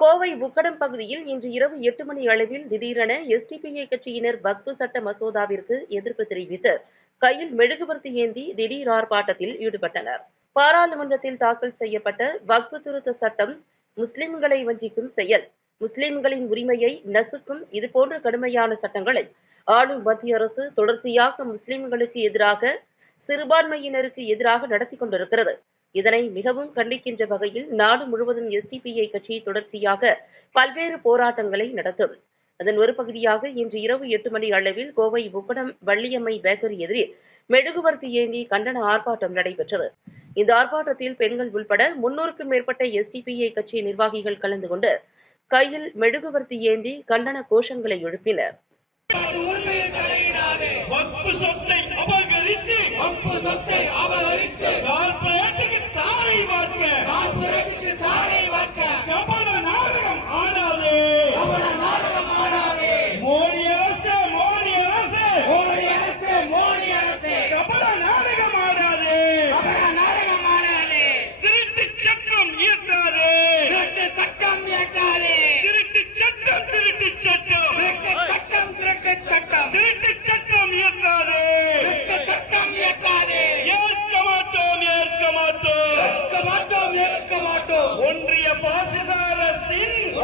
கோவை உக்கடம் பகுதியில் இன்று இரவு 8 மணி அளவில் திடீரென எஸ்டிபிஐ கட்சியினர் வக்பு சட்ட மசோதாவிற்கு எதிர்ப்பு தெரிவித்து கையில் மெழுகுவர்த்தி ஏந்தி திடீர் ஆர்ப்பாட்டத்தில் ஈடுபட்டனர். பாராளுமன்றத்தில் தாக்கல் செய்யப்பட்ட வக்பு திருத்த சட்டம் முஸ்லிம்களை வஞ்சிக்கும் செயல், முஸ்லிம்களின் உரிமையை நசுக்கும் இதுபோன்ற கடுமையான சட்டங்களை ஆளும் மத்திய அரசு தொடர்ச்சியாக முஸ்லிம்களுக்கு எதிராக, சிறுபான்மையினருக்கு எதிராக நடத்தி கொண்டிருக்கிறது. இதனை மிகவும் கண்டிக்கின்ற வகையில் நாடு முழுவதும் எஸ்டிபிஐ கட்சி தொடர்ச்சியாக பல்வேறு போராட்டங்களை நடத்தும். அதன் ஒரு பகுதியாக இன்று இரவு 8 மணி அளவில் கோவை உக்கடம் வள்ளியம்மை பேக்கரி எதிரில் மெழுகுவர்த்தி ஏந்தி கண்டன ஆர்ப்பாட்டம் நடைபெற்றது. இந்த ஆர்ப்பாட்டத்தில் பெண்கள் உள்பட 300க்கும் மேற்பட்ட எஸ்டிபிஐ கட்சி நிர்வாகிகள் கலந்து கொண்டு கையில் மெழுகுவர்த்தி ஏந்தி கண்டன கோஷங்களை எழுப்பினர்.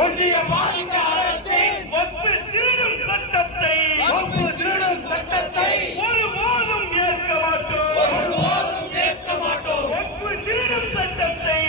ஒன்றிய பாசிச அரசின் வக்பு திருடும் சட்டத்தை ஒருபோதும் ஏற்க மாட்டோம். வக்பு திருடும் சட்டத்தை